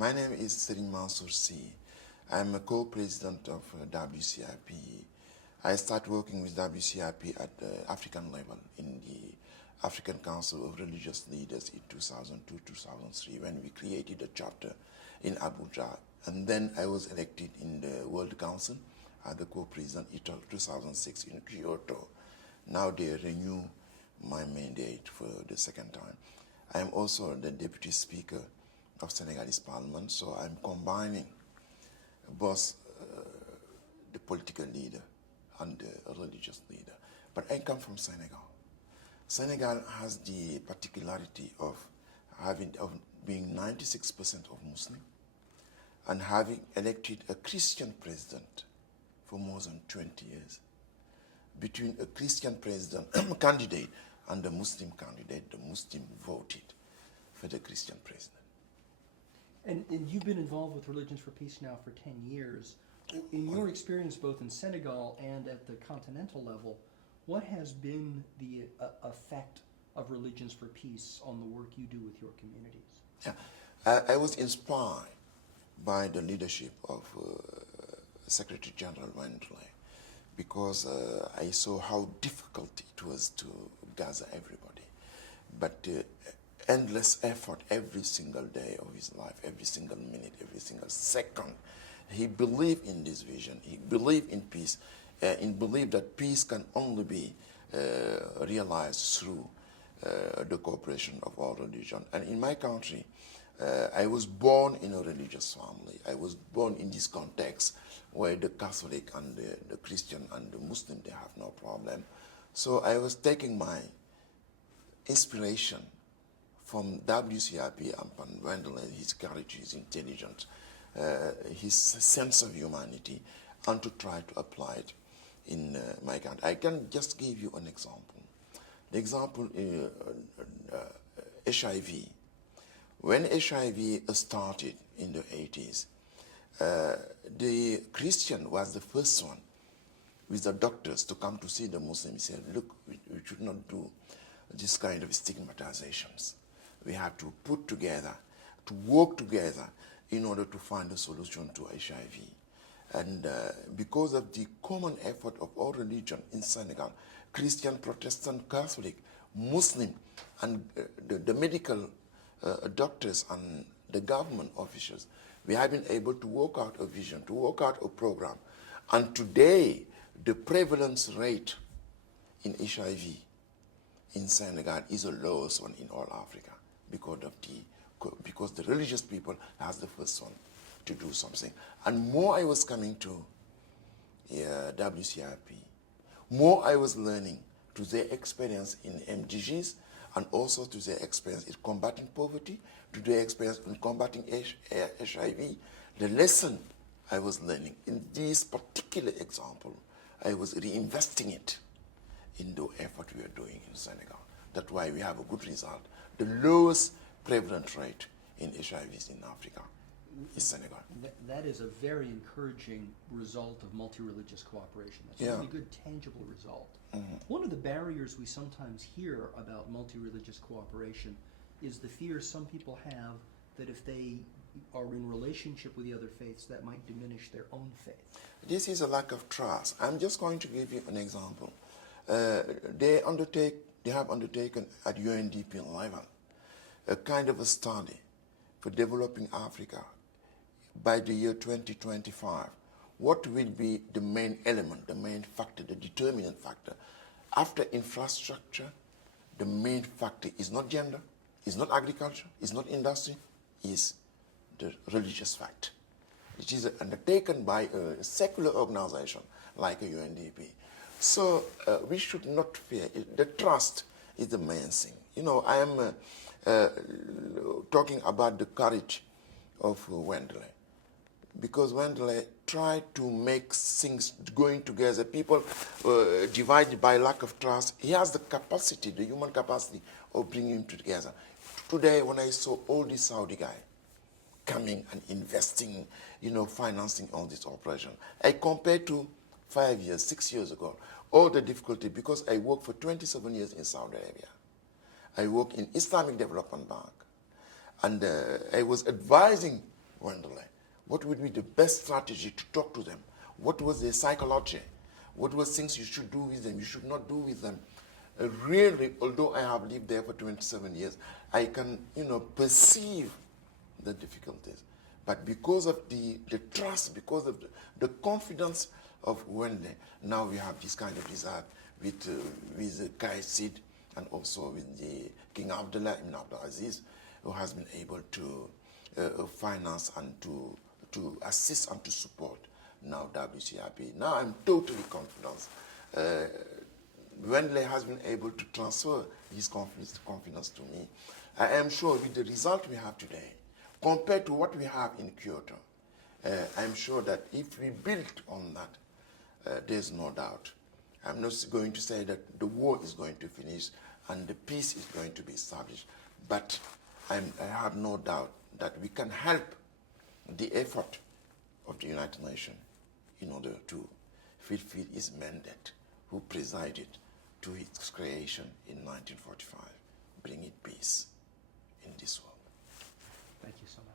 My name is Hadji Mansor Sy. I'm a co-president of WCIP. I started working with WCIP at the African level in the African Council of Religious Leaders in 2002-2003 when we created a chapter in Abuja. And then I was elected in the World Council as the co-president in 2006 in Kyoto. Now they renew my mandate for the second time. I am also the deputy speaker of Senegalese Parliament, so I'm combining both the political leader and the religious leader. But I come from Senegal. Senegal has the particularity of being 96% of Muslim and having elected a Christian president for more than 20 years. Between a Christian president candidate and a Muslim candidate, the Muslim voted for the Christian president. And you've been involved with Religions for Peace now for 10 years. In your experience both in Senegal and at the continental level, what has been the effect of Religions for Peace on the work you do with your communities? Yeah. I was inspired by the leadership of Secretary General Wendley because I saw how difficult it was to gather everybody. But endless effort every single day of his life, every single minute, every single second. He believed in this vision. He believed in peace. He believed that peace can only be realized through the cooperation of all religions. And in my country, I was born in a religious family. I was born in this context where the Catholic and the Christian and the Muslim, they have no problem. So I was taking my inspiration from WCIP and Pan Wendell, his courage, his intelligence, his sense of humanity, and to try to apply it in my country. I can just give you an example. The example is HIV. When HIV started in the 80s, the Christian was the first one with the doctors to come to see the Muslim. He said, look, we should not do this kind of stigmatizations. We have to put together, to work together in order to find a solution to HIV. And because of the common effort of all religions in Senegal, Christian, Protestant, Catholic, Muslim, and the medical doctors and the government officials, we have been able to work out a vision, to work out a program. And today, the prevalence rate in HIV in Senegal is the lowest one in all Africa because the religious people has the first one to do something. And more I was coming to WCIP, more I was learning to their experience in MDGs and also to their experience in combating poverty, to their experience in combating HIV. The lesson I was learning in this particular example, I was reinvesting it in the effort we are doing in Senegal. That's why we have a good result. The lowest prevalent rate in HIVs in Africa is Senegal. That is a very encouraging result of multi-religious cooperation. That's a really good, tangible result. Mm-hmm. One of the barriers we sometimes hear about multi-religious cooperation is the fear some people have that if they are in relationship with the other faiths, that might diminish their own faith. This is a lack of trust. I'm just going to give you an example. They have undertaken at UNDP level a kind of a study for developing Africa by the year 2025. What will be the main element, the main factor, the determinant factor? After infrastructure, the main factor is not gender, is not agriculture, is not industry, is the religious factor. It is undertaken by a secular organization like a UNDP. So we should not fear. The trust is the main thing. You know, I am talking about the courage of Wendley, because Wendley tried to make things going together. People divided by lack of trust. He has the capacity, the human capacity of bringing them together. Today, when I saw all these Saudi guys coming and investing, you know, financing all this operation, I compared to 5 years, 6 years ago, all the difficulty, because I worked for 27 years in Saudi Arabia. I worked in Islamic Development Bank. And I was advising Wendell? What would be the best strategy to talk to them? What was their psychology? What were things you should do with them, you should not do with them? Really, although I have lived there for 27 years, I can, perceive the difficulties. But because of the trust, because of the confidence of Wendell, now we have this kind of desire with Kai Sid and also with the King Abdullah ibn Abdulaziz, who has been able to finance and to assist and to support now WCIP. Now I'm totally confident. Wendell has been able to transfer his confidence to me. I am sure with the result we have today, compared to what we have in Kyoto, I'm sure that if we build on that, there's no doubt. I'm not going to say that the war is going to finish and the peace is going to be established, but I have no doubt that we can help the effort of the United Nations in order to fulfill its mandate, who presided to its creation in 1945, bringing peace in this world. Thank you so much.